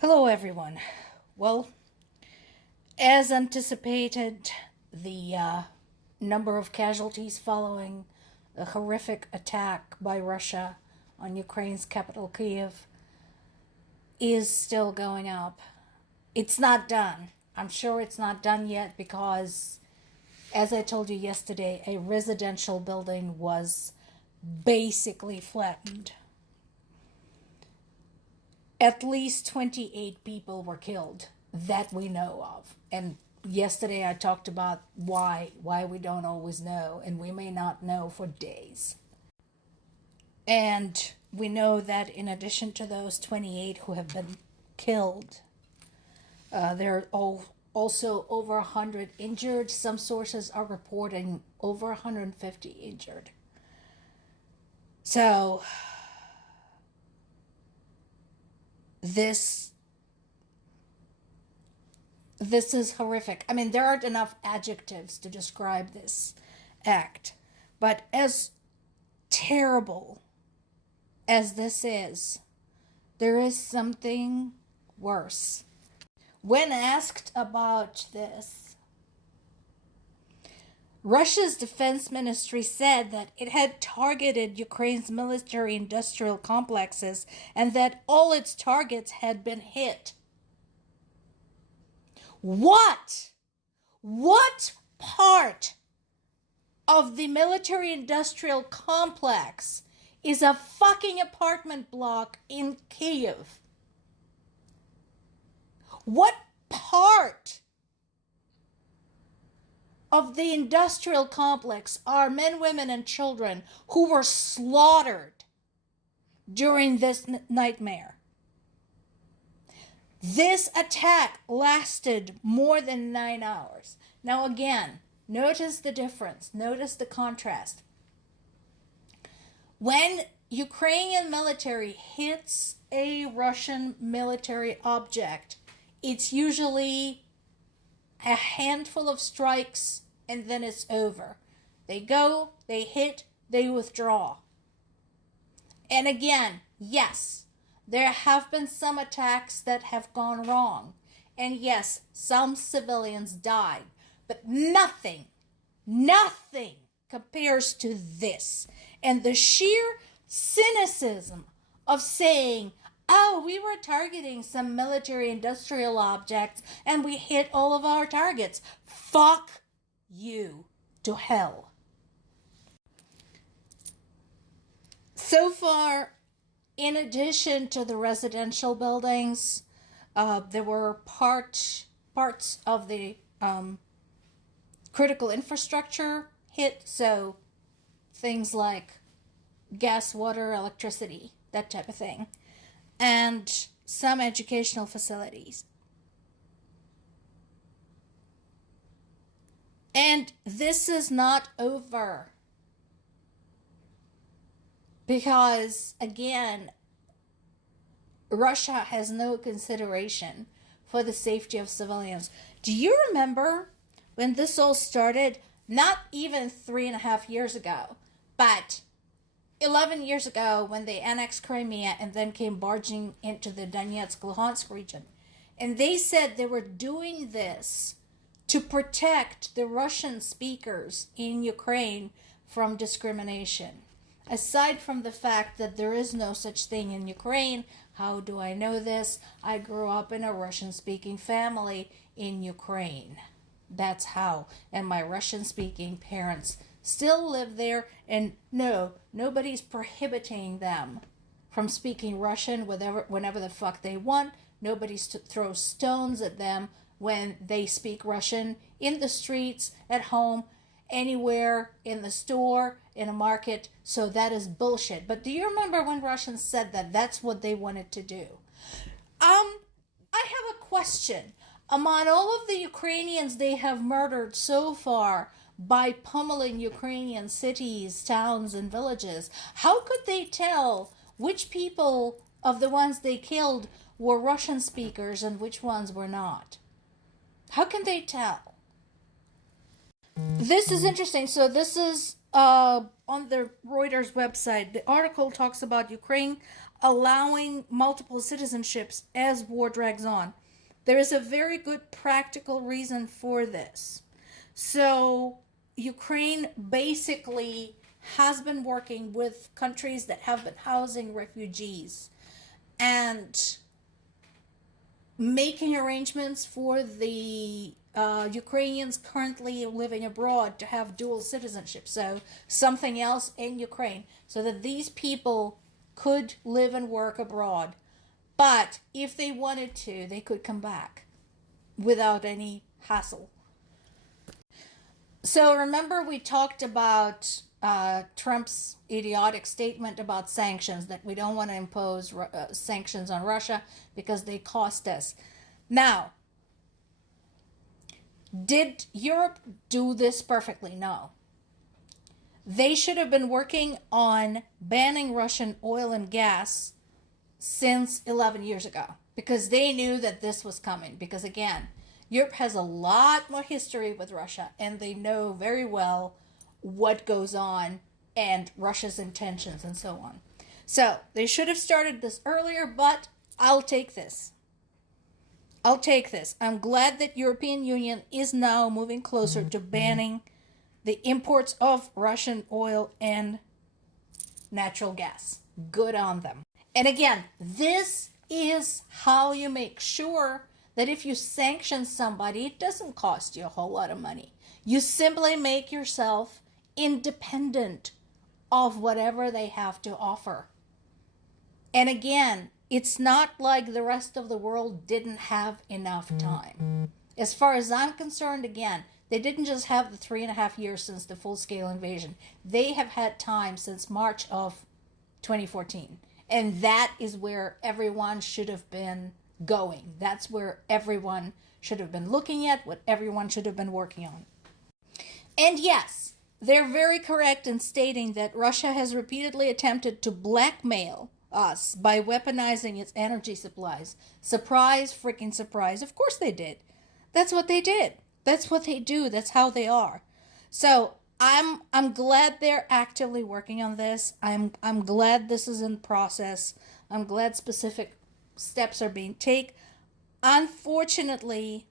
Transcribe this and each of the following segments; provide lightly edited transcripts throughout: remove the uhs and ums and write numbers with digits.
Hello, everyone. Well, as anticipated, the number of casualties following a horrific attack by Russia on Ukraine's capital, Kyiv, is still going up. It's not done. I'm sure it's not done yet because, as I told you yesterday, a residential building was basically flattened. At least 28 people were killed that we know of. And yesterday I talked about why we don't always know, and we may not know for days. And we know that in addition to those 28 who have been killed, there are also over 100 injured. Some sources are reporting over 150 injured. So this is horrific. I mean, there aren't enough adjectives to describe this act. But as terrible as this is, there is something worse. When asked about this, Russia's defense ministry said that it had targeted Ukraine's military-industrial complexes and that all its targets had been hit. What part of the military-industrial complex is a fucking apartment block in Kyiv? What part of the industrial complex are men, women, and children who were slaughtered during this nightmare? This attack lasted more than 9 hours. Now again, notice the difference. Notice the contrast. When Ukrainian military hits a Russian military object, it's usually a handful of strikes and then it's over. They go, they hit, they withdraw. And again, yes, there have been some attacks that have gone wrong. And yes, some civilians died. But nothing compares to this. And the sheer cynicism of saying, oh, we were targeting some military industrial objects and we hit all of our targets. Fuck you to hell. So far, in addition to the residential buildings, there were parts of the critical infrastructure hit, so things like gas, water, electricity, that type of thing, and some educational facilities. And this is not over. Because, again, Russia has no consideration for the safety of civilians. Do you remember when this all started? Not even 3.5 years ago, but 11 years ago when they annexed Crimea and then came barging into the Donetsk, Luhansk region. And they said they were doing this to protect the Russian speakers in Ukraine from discrimination. Aside from the fact that there is no such thing in Ukraine, how do I know this? I grew up in a Russian-speaking family in Ukraine. That's how. And my Russian-speaking parents still live there, and no, nobody's prohibiting them from speaking Russian whenever the fuck they want. Nobody throws stones at them when they speak Russian in the streets, at home, anywhere, in the store, in a market. So that is bullshit. But do you remember when Russians said that that's what they wanted to do? I have a question. Among all of the Ukrainians they have murdered so far by pummeling Ukrainian cities, towns, and villages, how could they tell which people of the ones they killed were Russian speakers and which ones were not? How can they tell? This is interesting. So this is on the Reuters website. The article talks about Ukraine allowing multiple citizenships as war drags on. There is a very good practical reason for this. So, Ukraine basically has been working with countries that have been housing refugees and making arrangements for the Ukrainians currently living abroad to have dual citizenship. So something else in Ukraine, so that these people could live and work abroad. But if they wanted to, they could come back without any hassle. So remember we talked about Trump's idiotic statement about sanctions, that we don't want to impose sanctions on Russia because they cost us. Now, did Europe do this perfectly? No. They should have been working on banning Russian oil and gas since 11 years ago, because they knew that this was coming. Because again, Europe has a lot more history with Russia, and they know very well what goes on and Russia's intentions and so on. So they should have started this earlier, but I'll take this. I'll take this. I'm glad that European Union is now moving closer to banning the imports of Russian oil and natural gas. Good on them. And again, this is how you make sure that if you sanction somebody, it doesn't cost you a whole lot of money. You simply make yourself independent of whatever they have to offer. And again, it's not like the rest of the world didn't have enough time. As far as I'm concerned, again, they didn't just have the 3.5 years since the full-scale invasion. They have had time since March of 2014. And that is where everyone should have been going. That's where everyone should have been looking at, what everyone should have been working on. And yes, they're very correct in stating that Russia has repeatedly attempted to blackmail us by weaponizing its energy supplies. Surprise, freaking surprise. Of course they did. That's what they did. That's what they do. That's how they are. So I'm glad they're actively working on this. I'm glad this is in process. I'm glad specific steps are being taken. Unfortunately,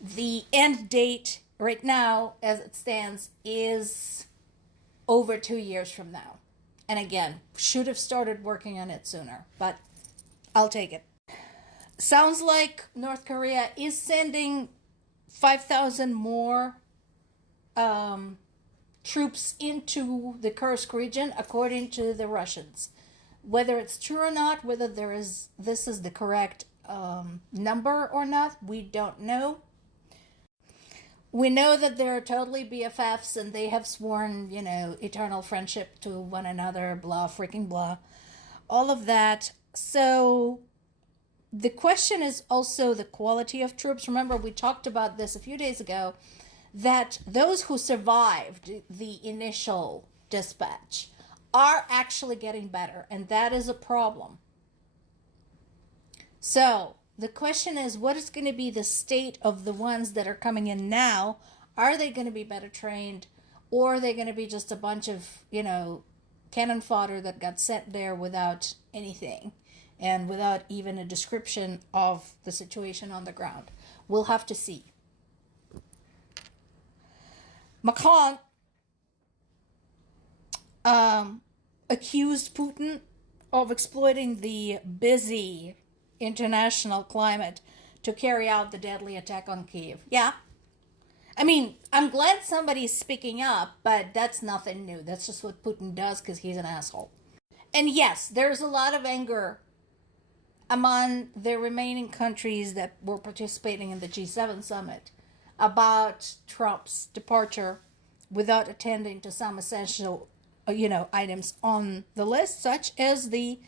the end date right now, as it stands, is over 2 years from now. And again, should have started working on it sooner, but I'll take it. Sounds like North Korea is sending 5,000 more troops into the Kursk region, according to the Russians. Whether it's true or not, whether this is the correct number or not, we don't know. We know that they're totally BFFs and they have sworn, eternal friendship to one another, blah, freaking blah, all of that. So the question is also the quality of troops. Remember, we talked about this a few days ago, that those who survived the initial dispatch are actually getting better, and that is a problem. So the question is, what is going to be the state of the ones that are coming in now? Are they going to be better trained, or are they going to be just a bunch of, cannon fodder that got sent there without anything and without even a description of the situation on the ground? We'll have to see. Macron accused Putin of exploiting the busy international climate to carry out the deadly attack on Kyiv. Yeah. I mean, I'm glad somebody's speaking up, but that's nothing new. That's just what Putin does because he's an asshole. And yes, there's a lot of anger among the remaining countries that were participating in the G7 summit about Trump's departure without attending to some essential, items on the list, such as the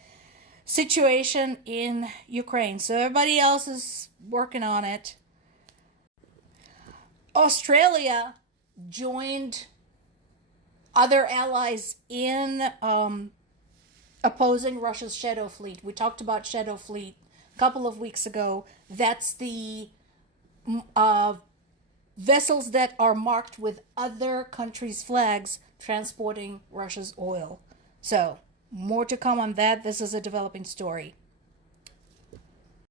situation in Ukraine. So everybody else is working on it. Australia joined other allies in opposing Russia's Shadow Fleet. We talked about Shadow Fleet a couple of weeks ago. That's the vessels that are marked with other countries' flags transporting Russia's oil. So More to come on that. This is a developing story.